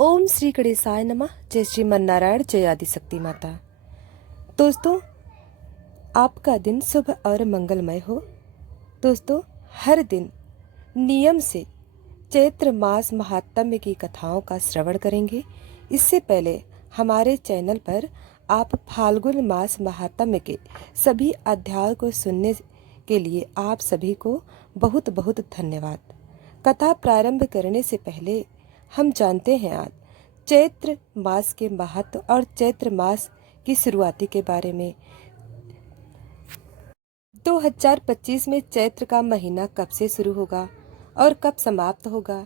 ओम श्री गणेशाय नमः। जय श्रीमन नारायण, जय आदिशक्ति माता। दोस्तों, आपका दिन शुभ और मंगलमय हो। दोस्तों, हर दिन नियम से चैत्र मास महात्म्य की कथाओं का श्रवण करेंगे। इससे पहले हमारे चैनल पर आप फाल्गुन मास महात्म्य के सभी अध्यायों को सुनने के लिए आप सभी को बहुत बहुत धन्यवाद। कथा प्रारंभ करने से पहले हम जानते हैं आज चैत्र मास के महत्व और चैत्र मास की शुरुआती के बारे में। 2025 में चैत्र का महीना कब से शुरू होगा और कब समाप्त होगा?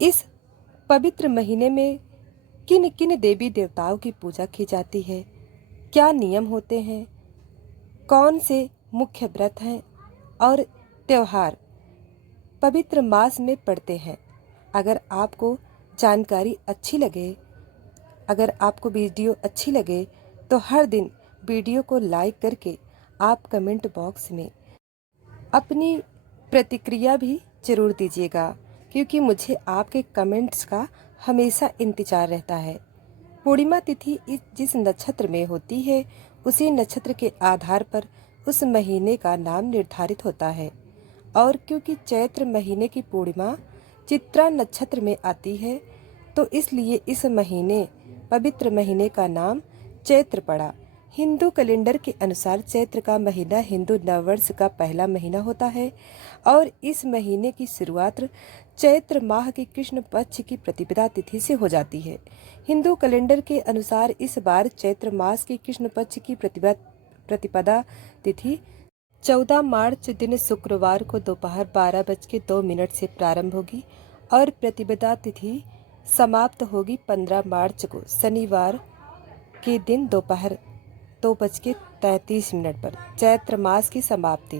इस पवित्र महीने में किन किन देवी देवताओं की पूजा की जाती है? क्या नियम होते हैं? कौन से मुख्य व्रत हैं और त्योहार पवित्र मास में पड़ते हैं? अगर आपको जानकारी अच्छी लगे, अगर आपको वीडियो अच्छी लगे तो हर दिन वीडियो को लाइक करके आप कमेंट बॉक्स में अपनी प्रतिक्रिया भी जरूर दीजिएगा, क्योंकि मुझे आपके कमेंट्स का हमेशा इंतजार रहता है। पूर्णिमा तिथि जिस नक्षत्र में होती है उसी नक्षत्र के आधार पर उस महीने का नाम निर्धारित होता है। और क्योंकि चैत्र महीने की पूर्णिमा चित्रा नक्षत्र में आती है तो इसलिए इस महीने पवित्र महीने का नाम चैत्र पड़ा। हिंदू कैलेंडर के अनुसार चैत्र का महीना हिंदू नववर्ष का पहला महीना होता है और इस महीने की शुरुआत चैत्र माह की कृष्ण पक्ष की प्रतिपदा तिथि से हो जाती है। हिंदू कैलेंडर के अनुसार इस बार चैत्र मास की कृष्ण पक्ष की प्रतिपदा तिथि 14 मार्च दिन शुक्रवार को दोपहर 12:02 से प्रारंभ होगी और प्रतिपदा तिथि समाप्त होगी 15 मार्च को शनिवार के दिन दोपहर 2:33 पर। चैत्र मास की समाप्ति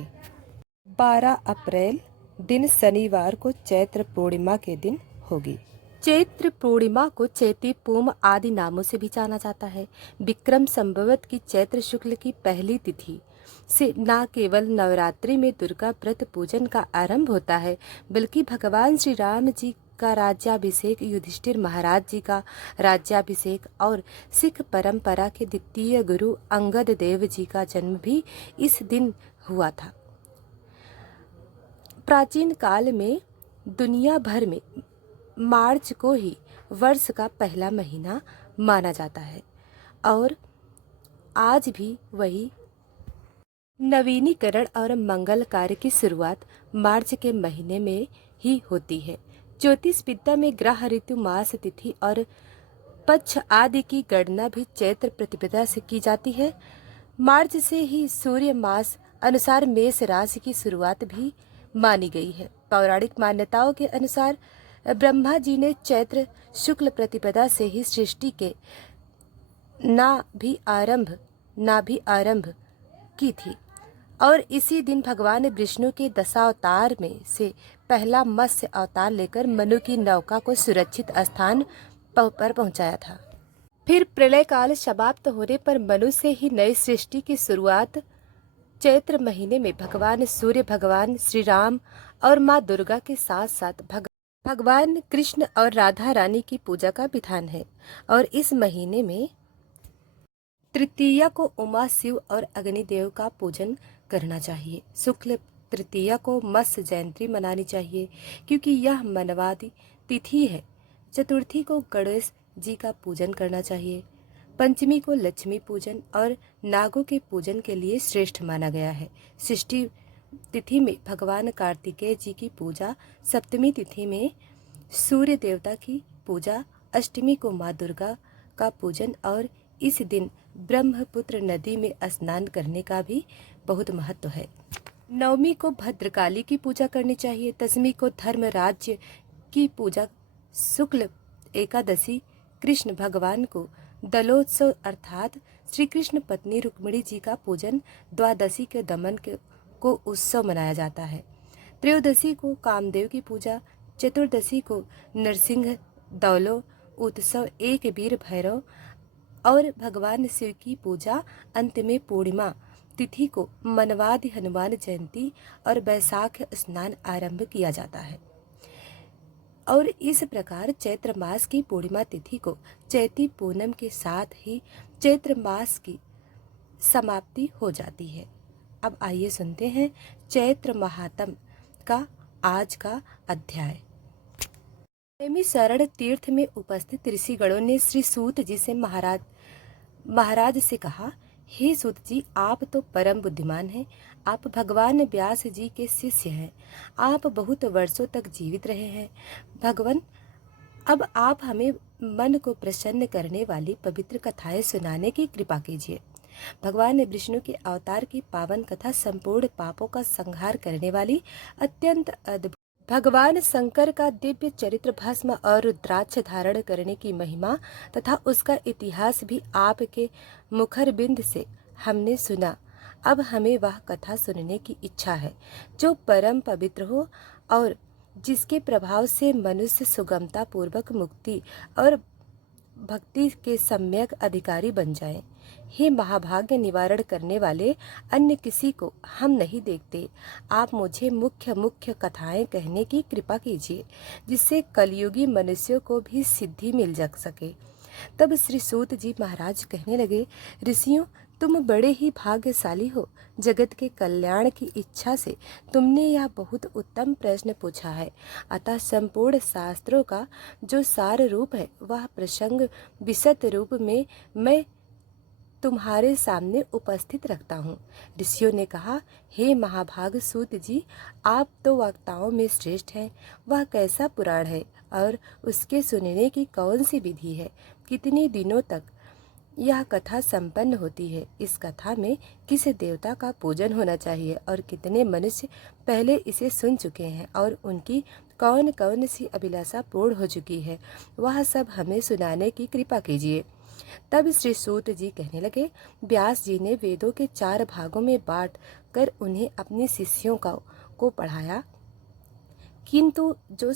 12 अप्रैल दिन शनिवार को चैत्र पूर्णिमा के दिन होगी। चैत्र पूर्णिमा को चैती पूम आदि नामों से भी जाना जाता है। विक्रम संवत की चैत्र शुक्ल की पहली तिथि से न केवल नवरात्रि में दुर्गा व्रत पूजन का आरंभ होता है, बल्कि भगवान श्री राम जी का राज्याभिषेक, युधिष्ठिर महाराज जी का राज्याभिषेक और सिख परंपरा के द्वितीय गुरु अंगद देव जी का जन्म भी इस दिन हुआ था। प्राचीन काल में दुनिया भर में मार्च को ही वर्ष का पहला महीना माना जाता है और आज भी वही नवीनीकरण और मंगल कार्य की शुरुआत मार्च के महीने में ही होती है। ज्योतिष विद्या में ग्रह, ऋतु, मास, तिथि और पक्ष आदि की गणना भी चैत्र प्रतिपदा से की जाती है। मार्च से ही सूर्य मास अनुसार मेष राशि की शुरुआत भी मानी गई है। पौराणिक मान्यताओं के अनुसार ब्रह्मा जी ने चैत्र शुक्ल प्रतिपदा से ही सृष्टि के ना भी आरंभ की थी और इसी दिन भगवान विष्णु के दशावतार में से पहला मत्स्य अवतार लेकर मनु की नौका को सुरक्षित स्थान पर पहुंचाया था। फिर प्रलय काल समाप्त होने पर मनु से ही नई सृष्टि की शुरुआत चैत्र महीने में भगवान सूर्य, भगवान श्री राम और माँ दुर्गा के साथ साथ भगवान कृष्ण और राधा रानी की पूजा का विधान है। और इस महीने में तृतीया को उमा, शिव और अग्निदेव का पूजन करना चाहिए। शुक्ल तृतीया को मत्स्य जयंती मनानी चाहिए क्योंकि यह मनवादी तिथि है। चतुर्थी को गणेश जी का पूजन करना चाहिए। पंचमी को लक्ष्मी पूजन और नागों के पूजन के लिए श्रेष्ठ माना गया है। षष्ठी तिथि में भगवान कार्तिकेय जी की पूजा, सप्तमी तिथि में सूर्य देवता की पूजा, अष्टमी को माँ दुर्गा का पूजन और इस दिन ब्रह्मपुत्र नदी में स्नान करने का भी बहुत महत्व है। नवमी को भद्रकाली की पूजा करनी चाहिए। दशमी को धर्म राज्य की पूजा, शुक्ल एकादशी कृष्ण भगवान को दलोत्सव अर्थात श्री कृष्ण पत्नी रुक्मिणी जी का पूजन, द्वादशी के दमन को उत्सव मनाया जाता है। त्रयोदशी को कामदेव की पूजा, चतुर्दशी को नरसिंह दौलो उत्सव, एक वीर भैरव और भगवान शिव की पूजा, अंत में पूर्णिमा तिथि को मनवादि हनुमान जयंती और बैसाख स्नान आरंभ किया जाता है। और इस प्रकार चैत्र मास की पूर्णिमा तिथि को चैती पूनम के साथ ही चैत्र मास की समाप्ति हो जाती है। अब आइए सुनते हैं चैत्र महात्म का आज का अध्याय। नैमिषारण्य तीर्थ में उपस्थित ऋषिगणों ने श्री सूत जी से महाराज से कहा, हे सूत जी, आप तो परम बुद्धिमान हैं। आप भगवान व्यास जी के शिष्य हैं। आप बहुत वर्षों तक जीवित रहे हैं। भगवान, अब आप हमें मन को प्रसन्न करने वाली पवित्र कथाएं सुनाने की कृपा कीजिए। भगवान विष्णु के अवतार की पावन कथा संपूर्ण पापों का संहार करने वाली अत्यंत अद्भुत। भगवान शंकर का दिव्य चरित्र भस्म और रुद्राक्ष धारण करने की महिमा तथा उसका इतिहास भी आपके मुखरबिंद से हमने सुना। अब हमें वह कथा सुनने की इच्छा है जो परम पवित्र हो और जिसके प्रभाव से मनुष्य सुगमता पूर्वक मुक्ति और भक्ति के सम्यक अधिकारी बन जाए। हे महाभाग्य निवारण करने वाले, अन्य किसी को हम नहीं देखते। आप मुझे मुख्य कथाएं कहने की कृपा कीजिए जिससे कलयुगी मनुष्यों को भी सिद्धि मिल जा सके। तब श्री सूत जी महाराज कहने लगे, ऋषियों, तुम बड़े ही भाग्यशाली हो। जगत के कल्याण की इच्छा से तुमने यह बहुत उत्तम प्रश्न पूछा है। अतः संपूर्ण शास्त्रों का जो सार रूप है वह प्रसंग विशद रूप में मैं तुम्हारे सामने उपस्थित रखता हूँ। ऋषियों ने कहा, हे महाभाग सूत जी, आप तो वक्ताओं में श्रेष्ठ हैं। वह कैसा पुराण है और उसके सुनने की कौन सी विधि है? कितने दिनों तक यह कथा संपन्न होती है? इस कथा में किस देवता का पूजन होना चाहिए और कितने मनुष्य पहले इसे सुन चुके हैं और उनकी कौन कौन सी अभिलाषा पूर्ण हो चुकी है? वह सब हमें सुनाने की कृपा कीजिए। तब श्री सूत जी कहने लगे, व्यास जी ने वेदों के 4 भागों में बांट कर उन्हें अपने शिष्यों को पढ़ाया, किंतु जो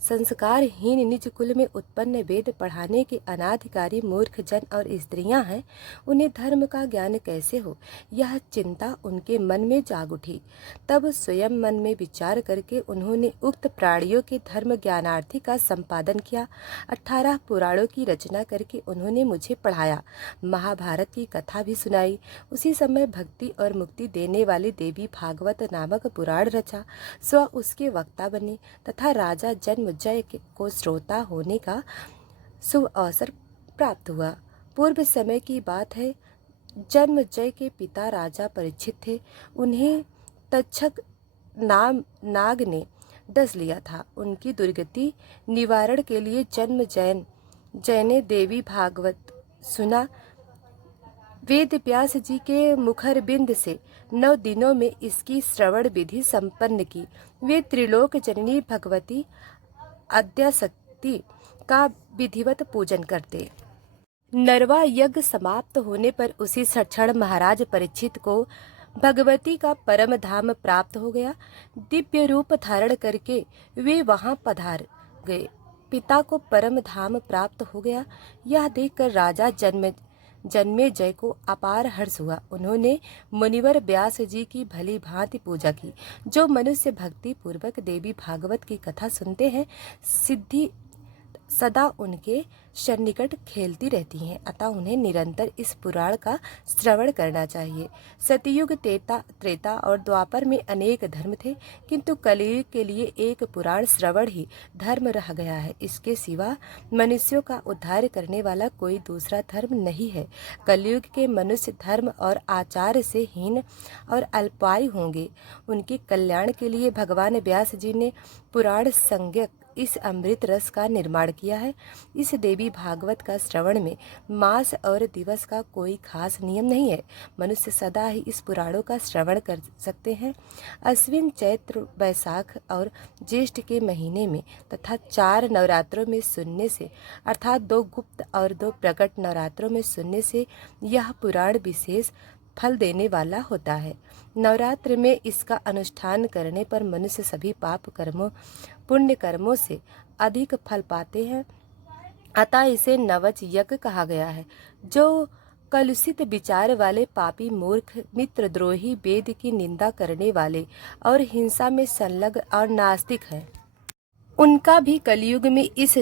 संस्कारहीन निज कुल में उत्पन्न वेद पढ़ाने के अनाधिकारी मूर्ख जन और स्त्रियां हैं, उन्हें धर्म का ज्ञान कैसे हो? यह चिंता उनके मन में जाग उठी। तब स्वयं मन में विचार करके उन्होंने उक्त प्राणियों के धर्म ज्ञानार्थी का संपादन किया। 18 पुराणों की रचना करके उन्होंने मुझे पढ़ाया, महाभारत की कथा भी सुनाई। उसी समय भक्ति और मुक्ति देने वाली देवी भागवत नामक पुराण रचा। स्व उसके वक्ता बने तथा राजा जन्मजय को श्रोता होने का शुभ अवसर प्राप्त हुआ। पूर्व समय की बात है। जन्मजय के पिता राजा परीक्षित थे। उन्हें तक्षक नाग ने डस लिया था। उनकी दुर्गति निवारण के लिए जय ने देवी भागवत सुना। वेद व्यास जी के मुखरबिंद से 9 दिनों में इसकी श्रवण विधि संपन्न की। वे त्रिलोक जननी भगवती आद्याशक्ति का विधिवत पूजन करते। नरवा यज्ञ समाप्त होने पर उसी क्षण महाराज परीक्षित को भगवती का परम धाम प्राप्त हो गया। दिव्य रूप धारण करके वे वहां पधार गए। पिता को परम धाम प्राप्त हो गया, यह देखकर राजा जन्मेजय को अपार हर्ष हुआ। उन्होंने मुनिवर व्यास जी की भली भांति पूजा की। जो मनुष्य भक्ति पूर्वक देवी भागवत की कथा सुनते हैं, सिद्धि सदा उनके सन्निकट खेलती रहती हैं। अतः उन्हें निरंतर इस पुराण का श्रवण करना चाहिए। सतयुग, त्रेता और द्वापर में अनेक धर्म थे, किंतु कलयुग के लिए एक पुराण श्रवण ही धर्म रह गया है। इसके सिवा मनुष्यों का उद्धार करने वाला कोई दूसरा धर्म नहीं है। कलयुग के मनुष्य धर्म और आचार से हीन और अल्पायु होंगे। उनके कल्याण के लिए भगवान व्यास जी ने पुराण संज्ञक इस अमृत रस का निर्माण किया है। इस देवी भागवत का श्रवण में मास और दिवस का कोई खास नियम नहीं है। मनुष्य सदा ही इस पुराणों का श्रवण कर सकते हैं। अश्विन, चैत्र, वैशाख और ज्येष्ठ के महीने में तथा 4 नवरात्रों में सुनने से, अर्थात 2 गुप्त और 2 प्रकट नवरात्रों में सुनने से यह पुराण विशेष फल देने वाला होता है। नवरात्र में इसका अनुष्ठान करने पर मनुष्य सभी पुण्य कर्मों से अधिक फल पाते हैं। अतः इसे नवज यज्ञ कहा गया है। जो कलुषित विचार वाले पापी, मूर्ख, मित्रद्रोही, वेद की निंदा करने वाले और हिंसा में संलग्न और नास्तिक हैं, उनका भी कलयुग में इस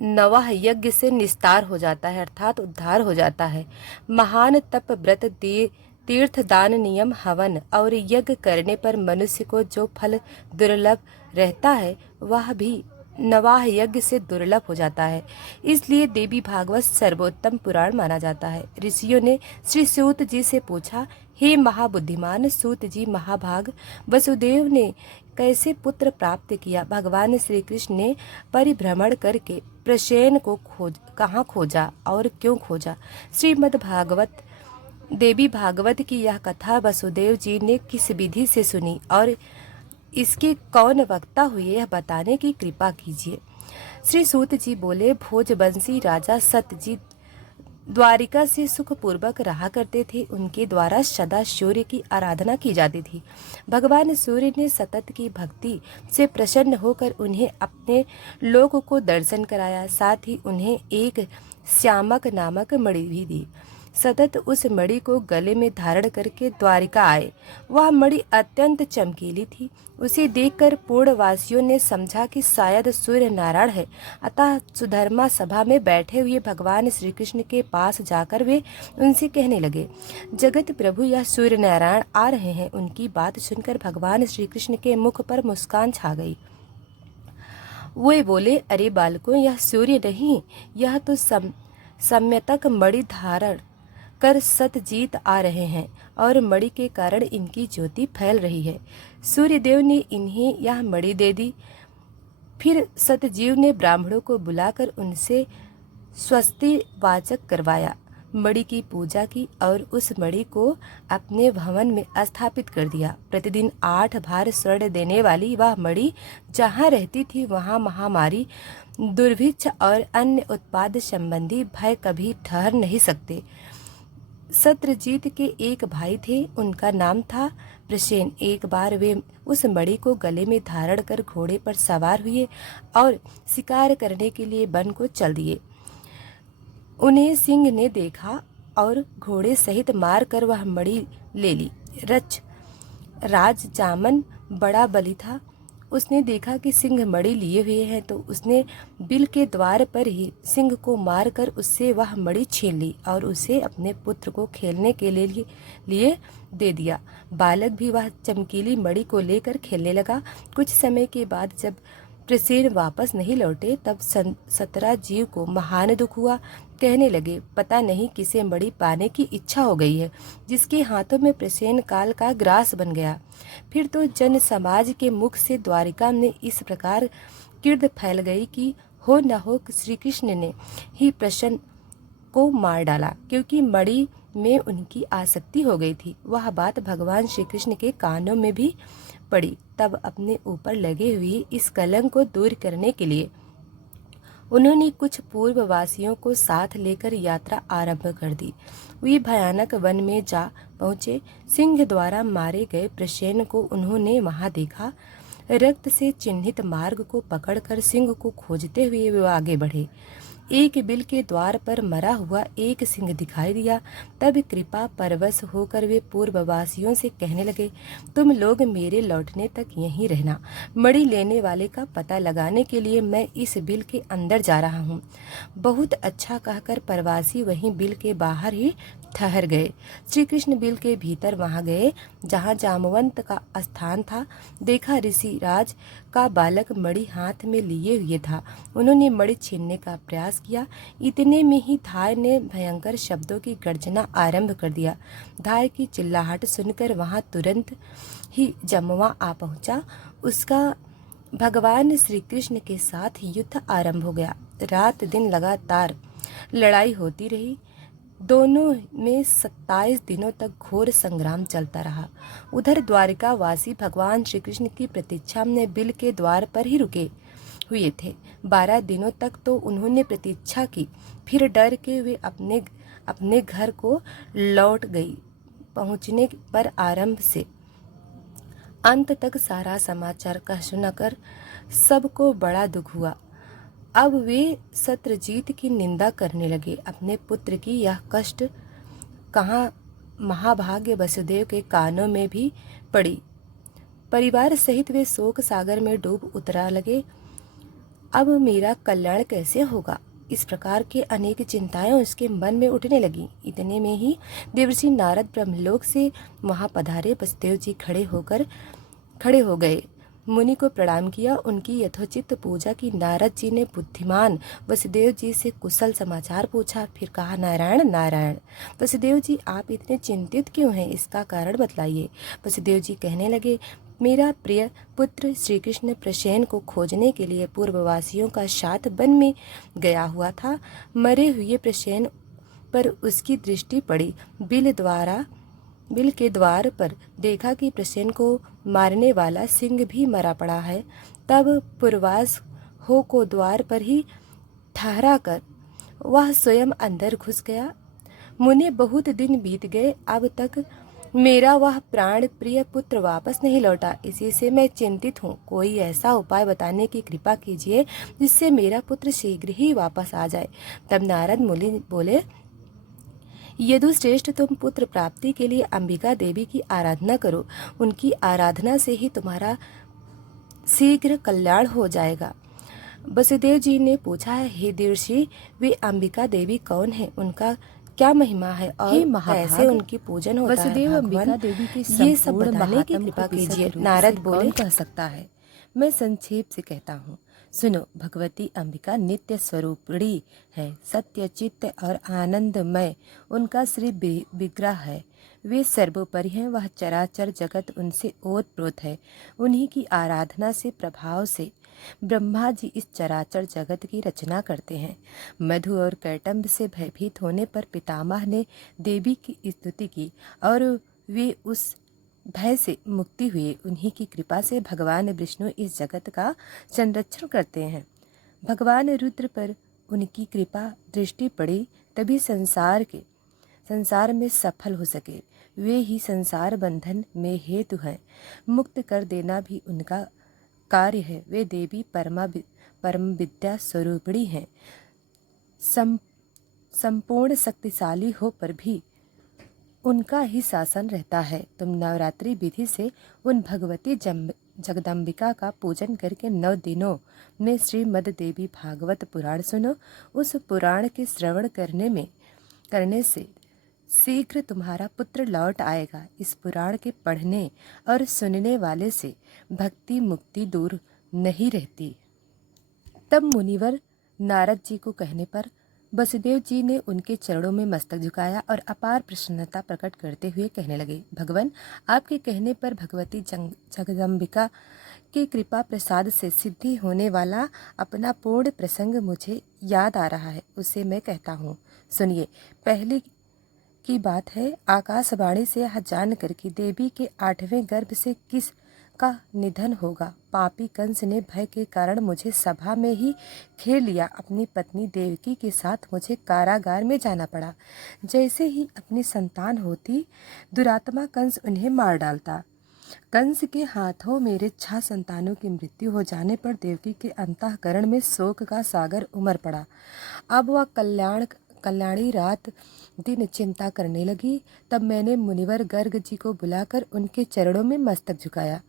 नवाह यज्ञ से निस्तार हो जाता है, अर्थात उद्धार हो जाता है। महान तप व्रत तीर्थ दान नियम हवन और यज्ञ करने पर मनुष्य को जो फल दुर्लभ रहता है वह भी नवाह यज्ञ से दुर्लभ हो जाता है। इसलिए देवी भागवत सर्वोत्तम पुराण माना जाता है। ऋषियों ने श्री सूत जी से पूछा, हे महाबुद्धिमान सूत जी, महाभाग वसुदेव ने कैसे पुत्र प्राप्त किया? भगवान श्री कृष्ण ने परिभ्रमण करके प्रसेन को कहाँ खोजा और क्यों खोजा? श्रीमद् भागवत देवी भागवत की यह कथा वसुदेव जी ने किस विधि से सुनी और इसके कौन वक्ता हुए, यह बताने की कृपा कीजिए। श्री सूत जी बोले, भोजवंशी राजा सत्यजीत द्वारिका से सुखपूर्वक रहा करते थे। उनके द्वारा सदा सूर्य की आराधना की जाती थी। भगवान सूर्य ने सतत की भक्ति से प्रसन्न होकर उन्हें अपने लोक को दर्शन कराया, साथ ही उन्हें एक श्यामक नामक मणि भी दी। सतत उस मणि को गले में धारण करके द्वारिका आए। वह मणि अत्यंत चमकीली थी। उसे देखकर पूर्णवासियों ने समझा कि शायद सूर्य नारायण है। अतः सुधर्मा सभा में बैठे हुए भगवान श्री कृष्ण के पास जाकर वे उनसे कहने लगे, जगत प्रभु यह सूर्य नारायण आ रहे हैं। उनकी बात सुनकर भगवान श्री कृष्ण के मुख पर मुस्कान छा गई। वे बोले, अरे बालकों, यह सूर्य नहीं, यह तो सम्यतक मणि धारण कर सतजीत आ रहे हैं और मणि के कारण इनकी ज्योति फैल रही है। सूर्यदेव ने इन्हें यह मणि दे दी। फिर सतजीव ने ब्राह्मणों को बुलाकर उनसे स्वस्ति वाचक करवाया, मणि की पूजा की और उस मणि को अपने भवन में स्थापित कर दिया। प्रतिदिन 8 भार स्वर्ण देने वाली वह मणि जहाँ रहती थी वहाँ महामारी, दुर्भिक्ष और अन्य उत्पाद संबंधी भय कभी ठहर नहीं सकते। सत्रजीत के एक भाई थे, उनका नाम था प्रसेन। एक बार वे उस मणि को गले में धारण कर घोड़े पर सवार हुए और शिकार करने के लिए वन को चल दिए। उन्हें सिंह ने देखा और घोड़े सहित मार कर वह मणि ले ली। राज जामन बड़ा बली था। उसने देखा कि सिंह मणि लिए हुए हैं तो उसने बिल के द्वार पर ही सिंह को मारकर उससे वह मणि छीन ली और उसे अपने पुत्र को खेलने के लिए दे दिया। बालक भी वह चमकीली मणि को लेकर खेलने लगा। कुछ समय के बाद जब प्रसेन वापस नहीं लौटे तब सतराजीव को महान दुख हुआ। कहने लगे, पता नहीं किसे मणि पाने की इच्छा हो गई है, जिसके हाथों में प्रसेन काल का ग्रास बन गया। फिर तो जन समाज के मुख से द्वारिका में इस प्रकार कीर्द फैल गई कि हो न हो श्री कृष्ण ने ही प्रसन्न को मार डाला, क्योंकि मणि में उनकी आसक्ति हो गई थी। वह बात भगवान श्री कृष्ण के कानों में भी पड़ी। तब अपने ऊपर लगे हुए इस कलंक को दूर करने के लिए उन्होंने कुछ पूर्ववासियों को साथ लेकर यात्रा आरंभ कर दी। वे भयानक वन में जा पहुँचे। सिंह द्वारा मारे गए प्रसेन को उन्होंने वहां देखा। रक्त से चिन्हित मार्ग को पकड़कर सिंह को खोजते हुए वे आगे बढ़े। एक बिल के द्वार पर मरा हुआ एक सिंह दिखाई दिया। तब कृपा परवश होकर वे पूर्ववासियों से कहने लगे, तुम लोग मेरे लौटने तक यहीं रहना। मणि लेने वाले का पता लगाने के लिए मैं इस बिल के अंदर जा रहा हूँ। बहुत अच्छा कहकर परवासी वहीं बिल के बाहर ही ठहर गए। श्री कृष्ण बिल के भीतर वहां गए जहां जामवंत का स्थान था। देखा ऋषि राज का बालक मणि हाथ में लिए हुए था। उन्होंने मणि छीनने का प्रयास किया। इतने में ही धाय ने भयंकर शब्दों की गर्जना आरंभ कर दिया। धाय की चिल्लाहट सुनकर वहां तुरंत ही जमवा आ पहुंचा। उसका भगवान श्री कृष्ण के साथ युद्ध आरंभ हो गया। रात दिन लगातार लड़ाई होती रही। दोनों में 27 दिनों तक घोर संग्राम चलता रहा। उधर द्वारिका वासी भगवान श्री कृष्ण की प्रतीक्षा में बिल के द्वार पर ही रुके हुए थे। 12 दिनों तक तो उन्होंने प्रतीक्षा की। फिर डर के वे अपने घर को लौट गई। पहुंचने पर आरंभ से अंत तक सारा समाचार कह सुनाकर सबको बड़ा दुख हुआ। अब वे सत्रजीत की निंदा करने लगे। अपने पुत्र की यह कष्ट कहाँ महाभाग्य वसुदेव के कानों में भी पड़ी। परिवार सहित वे शोक सागर में डूब उतरा लगे। अब मेरा कल्याण कैसे होगा? इस प्रकार के अनेक चिंताएं उसके मन में उठने लगी। इतने में ही देवर्षि नारद ब्रह्मलोक से वहां पधारे। वसुदेव जी खड़े हो गए, मुनि को प्रणाम किया, उनकी यथोचित पूजा की। नारद जी ने बुद्धिमान वसुदेव जी से कुशल समाचार पूछा, फिर कहा, नारायण नारायण। वसुदेव जी, आप इतने चिंतित क्यों हैं? इसका कारण बतलाइए। वसुदेव जी कहने लगे, मेरा प्रिय पुत्र श्री कृष्ण प्रसेन को खोजने के लिए पूर्ववासियों का साथ वन में गया हुआ था। मरे हुए प्रसेन पर उसकी दृष्टि पड़ी। बिल के द्वार पर देखा कि प्रसेन को मारने वाला सिंह भी मरा पड़ा है। तब पूर्वास हो को द्वार पर ही ठहरा कर वह स्वयं अंदर घुस गया। मुने बहुत दिन बीत गए, अब तक मेरा वह प्राण प्रिय पुत्र वापस नहीं लौटा। इसी से मैं चिंतित हूँ। कोई ऐसा उपाय बताने की कृपा कीजिए जिससे मेरा पुत्र शीघ्र ही वापस आ जाए। तब नारद मुनि बोले, यदुश्रेष्ठ, तुम पुत्र प्राप्ति के लिए अंबिका देवी की आराधना करो। उनकी आराधना से ही तुम्हारा शीघ्र कल्याण हो जाएगा। वसुदेव जी ने पूछा, हे देवर्षि, वे अंबिका देवी कौन है? उनका क्या महिमा है और कैसे उनकी पूजन होता है? वसुदेव भगवान, अंबिका देवी के ये सब संपूर्ण बताने की महात्म कृपा को कीजिए। विशद रूप नारद से बोले, कौन कह सकता है? मैं संक्षेप से कहता हूँ। सुनो, भगवती अंबिका नित्य स्वरूपिणी है, सत्य चित्त और आनंदमय उनका श्री विग्रह है। वे सर्वोपरि हैं, वह चराचर जगत उनसे ओतप्रोत है। उन्हीं की आराधना से प्रभाव से ब्रह्मा जी इस चराचर जगत की रचना करते हैं। मधु और कैटम्ब से भयभीत होने पर पितामह ने देवी की स्तुति की और वे उस भय से मुक्ति हुए। उन्हीं की कृपा से भगवान विष्णु इस जगत का संरक्षण करते हैं। भगवान रुद्र पर उनकी कृपा दृष्टि पड़ी तभी संसार में सफल हो सके। वे ही संसार बंधन में हेतु हैं। मुक्त कर देना भी उनका कार्य है। वे देवी परम विद्या स्वरूपिणी हैं। संपूर्ण शक्तिशाली हो पर भी उनका ही शासन रहता है। तुम नवरात्रि विधि से उन भगवती जगदम्बिका का पूजन करके 9 दिनों में श्रीमद् देवी भागवत पुराण सुनो। उस पुराण के श्रवण करने से शीघ्र तुम्हारा पुत्र लौट आएगा। इस पुराण के पढ़ने और सुनने वाले से भक्ति मुक्ति दूर नहीं रहती। तब मुनिवर नारद जी को कहने पर वसुदेव जी ने उनके चरणों में मस्तक झुकाया और अपार प्रसन्नता प्रकट करते हुए कहने लगे, भगवान, आपके कहने पर भगवती जगदम्बिका की कृपा प्रसाद से सिद्धि होने वाला अपना पूर्ण प्रसंग मुझे याद आ रहा है। उसे मैं कहता हूँ, सुनिए। पहली की बात है, आकाशवाणी से यह जानकर कि देवी के 8वें गर्भ से किस का निधन होगा, पापी कंस ने भय के कारण मुझे सभा में ही घेर लिया। अपनी पत्नी देवकी के साथ मुझे कारागार में जाना पड़ा। जैसे ही अपनी संतान होती, दुरात्मा कंस उन्हें मार डालता। कंस के हाथों मेरे 6 संतानों की मृत्यु हो जाने पर देवकी के अंतःकरण में शोक का सागर उमड़ पड़ा। अब वह कल्याणी रात दिन चिंता करने लगी। तब मैंने मुनिवर गर्ग जी को बुलाकर उनके चरणों में मस्तक झुकाया,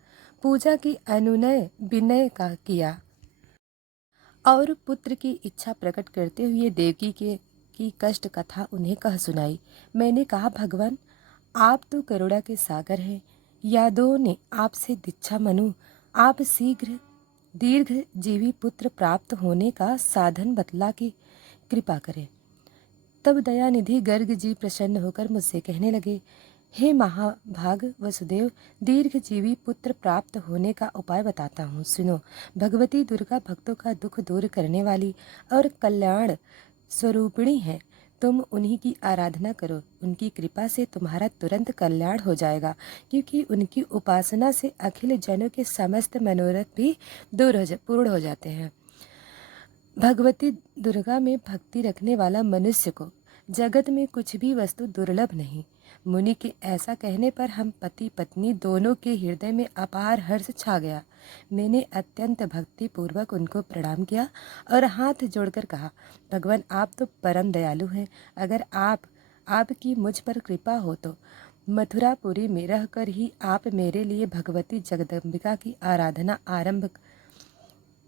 पूजा की अनुनय विनय का किया और पुत्र की इच्छा प्रकट करते हुए देवकी की कष्ट कथा उन्हें कह सुनाई। मैंने कहा, भगवान, आप तो करुणा के सागर हैं। यादवों ने आपसे दीक्षा मनु, आप शीघ्र दीर्घ जीवी पुत्र प्राप्त होने का साधन बतला की कृपा करें। तब दयानिधि गर्ग जी प्रसन्न होकर मुझसे कहने लगे, हे महाभाग वसुदेव, दीर्घजीवी पुत्र प्राप्त होने का उपाय बताता हूँ, सुनो। भगवती दुर्गा भक्तों का दुख दूर करने वाली और कल्याण स्वरूपिणी है। तुम उन्हीं की आराधना करो। उनकी कृपा से तुम्हारा तुरंत कल्याण हो जाएगा, क्योंकि उनकी उपासना से अखिल जनों के समस्त मनोरथ भी पूर्ण हो जाते हैं। भगवती दुर्गा में भक्ति रखने वाला मनुष्य को जगत में कुछ भी वस्तु दुर्लभ नहीं। मुनि के ऐसा कहने पर हम पति पत्नी दोनों के हृदय में अपार हर्ष छा गया। मैंने अत्यंत भक्ति पूर्वक उनको प्रणाम किया और हाथ जोड़कर कहा, भगवान, आप तो परम दयालु हैं। अगर आपकी मुझ पर कृपा हो तो मथुरापुरी में रहकर ही आप मेरे लिए भगवती जगदम्बिका की आराधना आरंभ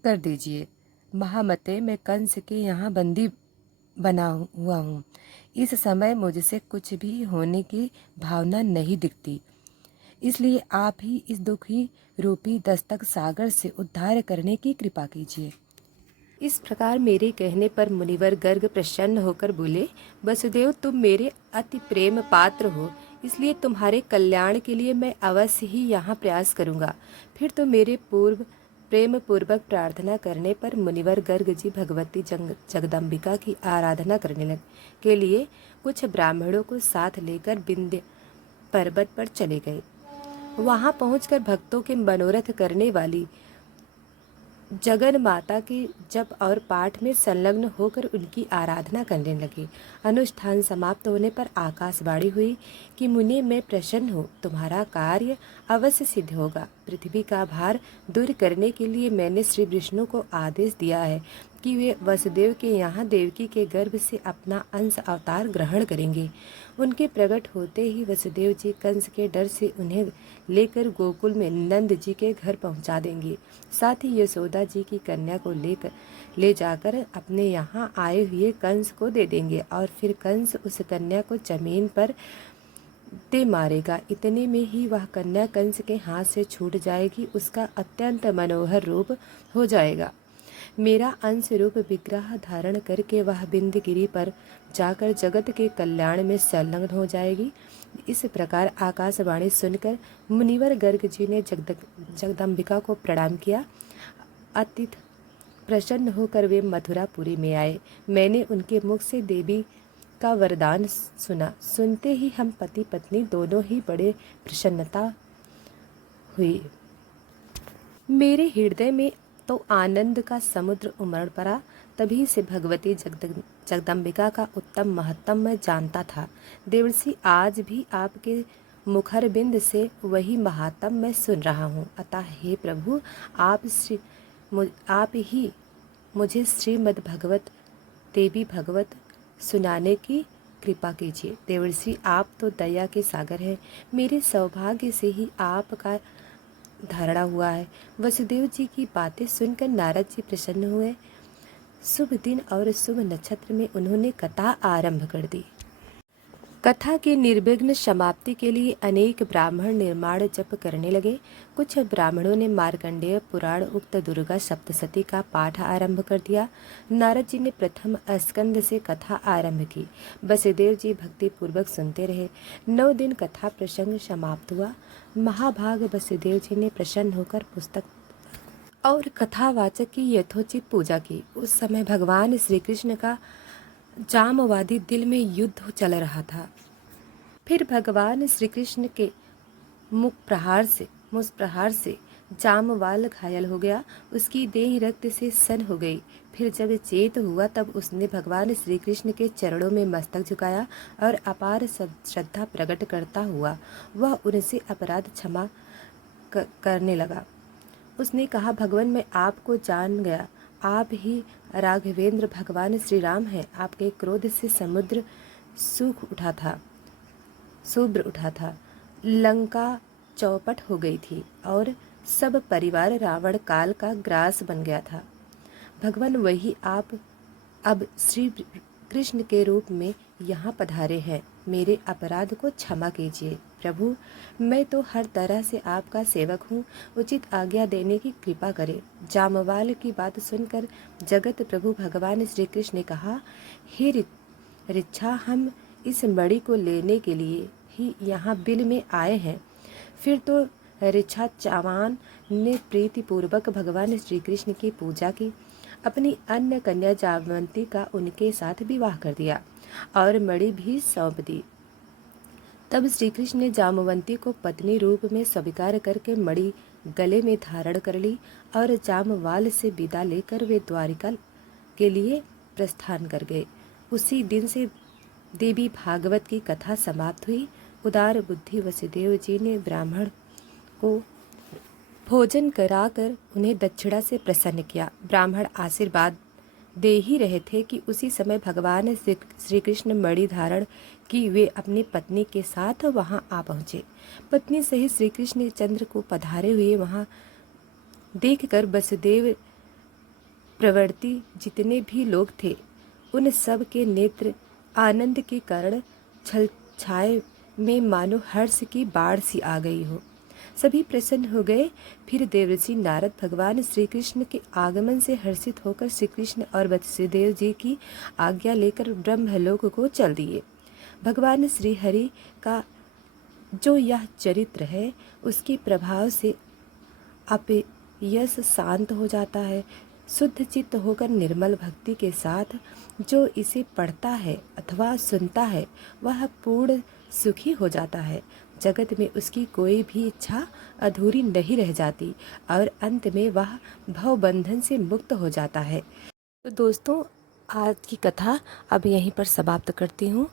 कर दीजिए। महामते, मैं कंस के यहाँ बंदी बना हुआ हूँ। इस समय मुझसे कुछ भी होने की भावना नहीं दिखती, इसलिए आप ही इस दुखी रूपी दस्तक सागर से उद्धार करने की कृपा कीजिए। इस प्रकार मेरे कहने पर मुनिवर गर्ग प्रसन्न होकर बोले, वसुदेव, तुम मेरे अति प्रेम पात्र हो, इसलिए तुम्हारे कल्याण के लिए मैं अवश्य ही यहाँ प्रयास करूँगा। फिर तो मेरे प्रेम पूर्वक प्रार्थना करने पर मुनिवर गर्ग जी भगवती जगदम्बिका की आराधना करने लगे के लिए कुछ ब्राह्मणों को साथ लेकर विंध्य पर्वत पर चले गए। वहां पहुंचकर भक्तों के मनोरथ करने वाली जगन माता के जप और पाठ में संलग्न होकर उनकी आराधना करने लगे। अनुष्ठान समाप्त होने पर आकाशवाणी हुई कि मुनि, मैं प्रसन्न हूँ, तुम्हारा कार्य अवश्य सिद्ध होगा। पृथ्वी का भार दूर करने के लिए मैंने श्री विष्णु को आदेश दिया है कि वे वसुदेव के यहाँ देवकी के गर्भ से अपना अंश अवतार ग्रहण करेंगे। उनके प्रकट होते ही वसुदेव जी कंस के डर से उन्हें लेकर गोकुल में नंद जी के घर पहुंचा देंगे। साथ ही यशोदा जी की कन्या को ले जाकर अपने यहाँ आए हुए कंस को दे देंगे और फिर कंस उस कन्या को जमीन पर दे मारेगा। इतने में ही वह कन्या कंस के हाथ से छूट जाएगी, उसका अत्यंत मनोहर रूप हो जाएगा। मेरा अंश रूप विग्रह धारण करके वह बिंदगिरी पर जाकर जगत के कल्याण में संलग्न हो जाएगी। इस प्रकार आकाशवाणी सुनकर मुनिवर गर्ग जी ने जगदम्बिका को प्रणाम किया। अत्यंत प्रसन्न होकर वे मथुरापुरी में आए। मैंने उनके मुख से देवी का वरदान सुना। सुनते ही हम पति पत्नी दोनों ही बड़े प्रसन्नता हुई। मेरे हृदय में तो आनंद का समुद्र उमड़ पड़ा। तभी से भगवती जगदम्बिका का उत्तम महत्व मैं जानता था। देवर्षि, आज भी आपके मुखर बिंद से वही महात्म मैं सुन रहा हूँ। अतः हे प्रभु, आप ही मुझे श्रीमद् भगवत देवी भगवत सुनाने की कृपा कीजिए। देवर्षि, आप तो दया के सागर हैं। मेरे सौभाग्य से ही आपका धारणा हुआ है। वसुदेव जी की बातें सुनकर नारद जी प्रसन्न हुए। शुभ दिन और शुभ नक्षत्र में उन्होंने कथा आरंभ कर दी। कथा की निर्विघ्न समाप्ति के लिए अनेक ब्राह्मण निर्माण जप करने लगे। कुछ ब्राह्मणों ने मार्कंडेय पुराण उक्त दुर्गा सप्तशती का पाठ आरंभ कर दिया। नारद जी ने प्रथम स्कंद से कथा आरंभ की। वसुदेव जी भक्ति पूर्वक सुनते रहे। 9 दिन कथा प्रसंग समाप्त हुआ। महाभाग वसुदेव जी ने प्रसन्न होकर पुस्तक और कथावाचक की यथोचित पूजा की। उस समय भगवान श्री कृष्ण का जामवादी दिल में युद्ध चल रहा था। फिर भगवान श्री कृष्ण के मुख प्रहार से जामवाल घायल हो गया। उसकी देह रक्त से सन हो गई। फिर जब चेत हुआ तब उसने भगवान श्री कृष्ण के चरणों में मस्तक झुकाया और अपार श्रद्धा प्रकट करता हुआ वह उनसे अपराध क्षमा करने लगा। उसने कहा, भगवान, मैं आपको जान गया। आप ही राघवेंद्र भगवान श्री राम हैं। आपके क्रोध से समुद्र शुभ्र उठा था। लंका चौपट हो गई थी और सब परिवार रावण काल का ग्रास बन गया था। भगवान, वही आप अब श्री कृष्ण के रूप में यहाँ पधारे हैं। मेरे अपराध को क्षमा कीजिए। प्रभु, मैं तो हर तरह से आपका सेवक हूँ। उचित आज्ञा देने की कृपा करें। जामवाल की बात सुनकर जगत प्रभु भगवान श्री कृष्ण ने कहा, हे ऋक्षा, हम इस मणि को लेने के लिए ही यहाँ बिल में आए हैं। फिर तो ऋक्षा चावान ने प्रीति पूर्वक भगवान श्री कृष्ण की पूजा की। अपनी अन्य कन्या जामवंती का उनके साथ विवाह कर दिया और मणि भी सौंप दी। तब श्री कृष्ण ने जामवंती को पत्नी रूप में स्वीकार करके मणि गले में धारण कर ली और जामवाल से विदा लेकर वे द्वारिका के लिए प्रस्थान कर गए। उसी दिन से देवी भागवत की कथा समाप्त हुई। उदार बुद्धि वसुदेव जी ने ब्राह्मण को भोजन कराकर उन्हें दक्षिणा से प्रसन्न किया। ब्राह्मण आशीर्वाद दे ही रहे थे कि उसी समय भगवान श्री कृष्ण मणि धारण की वे अपनी पत्नी के साथ वहां आ पहुँचे। पत्नी सहित श्री कृष्ण चंद्र को पधारे हुए वहां देखकर वसुदेव प्रवृत्ति जितने भी लोग थे उन सब के नेत्र आनंद के कारण छल छाए में मानो हर्ष की बाढ़ सी आ गई हो। सभी प्रसन्न हो गए। फिर देवर्षि नारद भगवान श्री कृष्ण के आगमन से हर्षित होकर श्री कृष्ण और वसुदेव जी की आज्ञा लेकर ब्रह्मलोक को चल दिए। भगवान श्री हरि का जो यह चरित्र है उसके प्रभाव से अपयश शांत हो जाता है। शुद्ध चित्त होकर निर्मल भक्ति के साथ जो इसे पढ़ता है अथवा सुनता है वह पूर्ण सुखी हो जाता है। जगत में उसकी कोई भी इच्छा अधूरी नहीं रह जाती और अंत में वह भवबंधन से मुक्त हो जाता है। तो दोस्तों, आज की कथा अब यहीं पर समाप्त करती हूँ।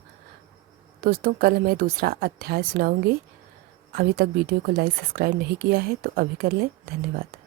दोस्तों, कल मैं दूसरा अध्याय सुनाऊंगी। अभी तक वीडियो को लाइक सब्सक्राइब नहीं किया है तो अभी कर लें। धन्यवाद।